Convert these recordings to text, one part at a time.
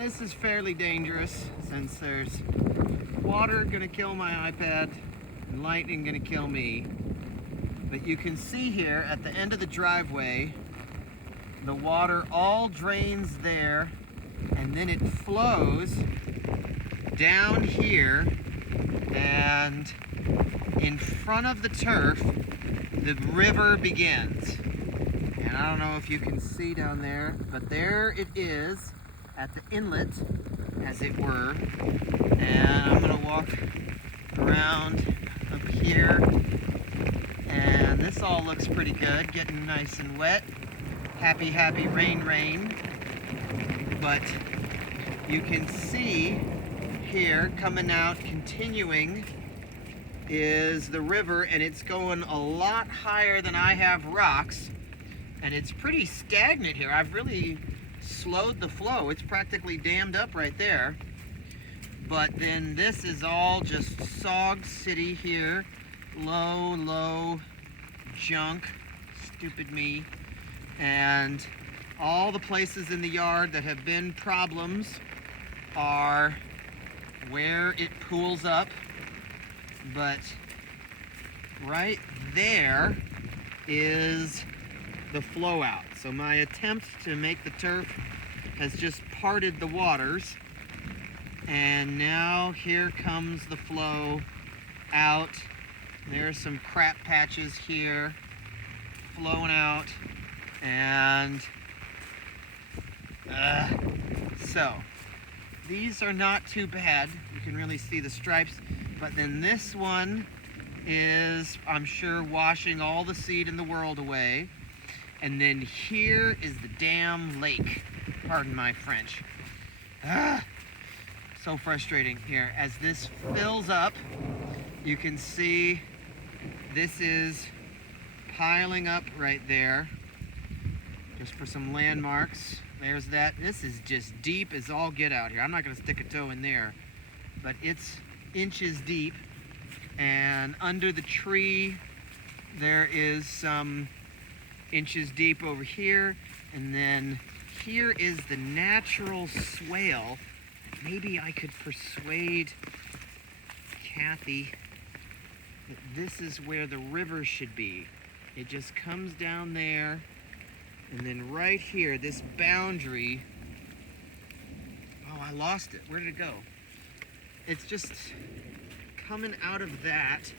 This is fairly dangerous since there's water gonna kill my iPad and lightning gonna kill me. But you can see here at the end of the driveway, the water all drains there and then it flows down here, and in front of the turf, the river begins. And I don't know if you can see down there, but there it is at the inlet, as it were. And I'm gonna walk around up here, and this all looks pretty good, getting nice and wet. Happy, happy rain, rain. But you can see here coming out, continuing, is the river, and it's going a lot higher than I have rocks, and it's pretty stagnant here. I've really slowed the flow. It's practically dammed up right there. But then this is all just Sog City here. Low junk. Stupid me. And all the places in the yard that have been problems are where it pools up. But right there is the flow out. So my attempt to make the turf has just parted the waters, and now here comes the flow out. There's some crap patches here flowing out, and so these are not too bad. You can really see the stripes, but then this one is, I'm sure, washing all the seed in the world away. And then here is the damn lake. Pardon my French. So frustrating here. As this fills up, you can see this is piling up right there. Just for some landmarks. There's that. This is just deep as all get out here. I'm not going to stick a toe in there, but it's inches deep. And under the tree, there is some inches deep over here. And then here is the natural swale. Maybe I could persuade Kathy that this is where the river should be. It just comes down there, and then right here, this boundary. Oh, I lost it. Where did it go? It's just coming out of that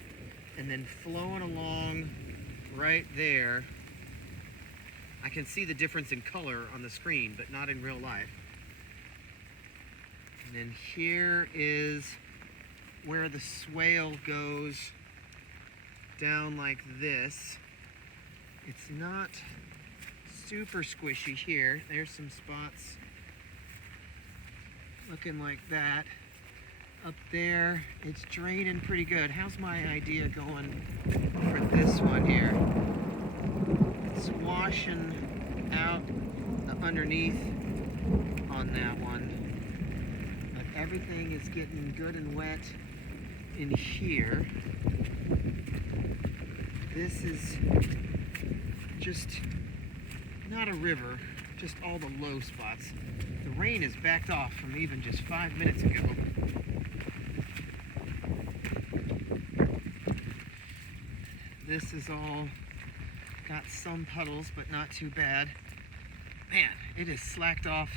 and then flowing along right there. I can see the difference in color on the screen, but not in real life. And then here is where the swale goes down like this. It's not super squishy here. There's some spots looking like that. Up there, it's draining pretty good. How's my idea going for this one here? It's washing out underneath on that one. But everything is getting good and wet in here. This is just not a river, just all the low spots. The rain has backed off from even just 5 minutes ago. This is all got some puddles, but not too bad. Man, it has slacked off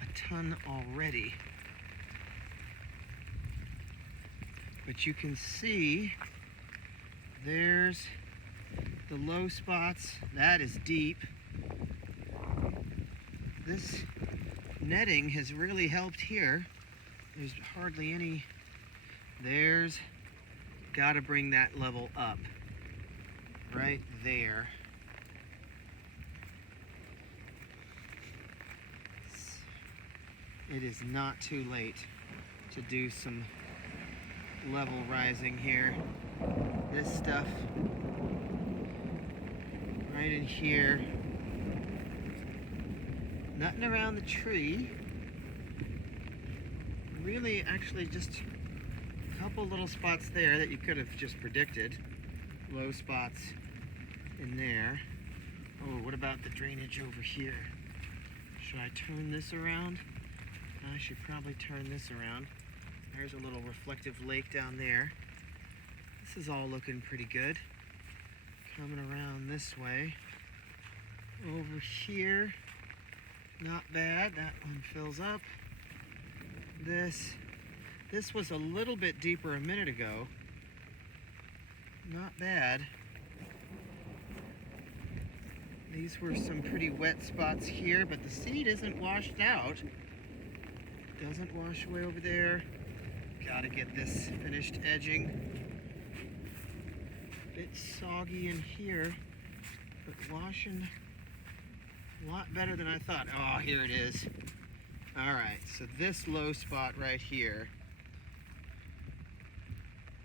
a ton already. But you can see there's the low spots. That is deep. This netting has really helped here. There's hardly any. There's, gotta bring that level up. Right there. It is not too late to do some level rising here. This stuff right in here. Nothing around the tree. Really, actually, just a couple little spots there that you could have just predicted. Low spots in there. Oh, what about the drainage over here? Should I turn this around? I should probably turn this around. There's a little reflective lake down there. This is all looking pretty good. Coming around this way. Over here, not bad. That one fills up. This was a little bit deeper a minute ago. Not bad. These were some pretty wet spots here, but the seed isn't washed out. Doesn't wash away over there. Gotta get this finished edging. Bit soggy in here, but washing a lot better than I thought. Oh, here it is. All right, so this low spot right here,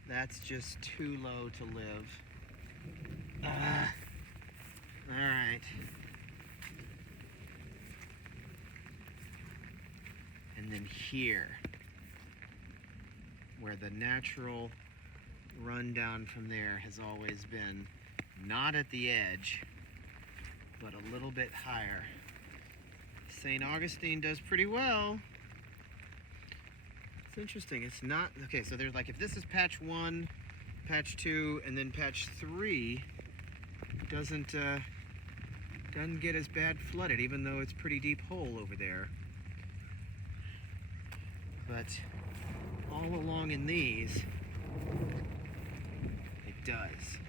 that's just too low to live. All right. And then here, where the natural rundown from there has always been, not at the edge, but a little bit higher. St. Augustine does pretty well. It's interesting, it's not, okay, so there's like, if this is patch 1, patch 2, and then patch 3, doesn't get as bad flooded, even though it's pretty deep hole over there. But all along in these, it does.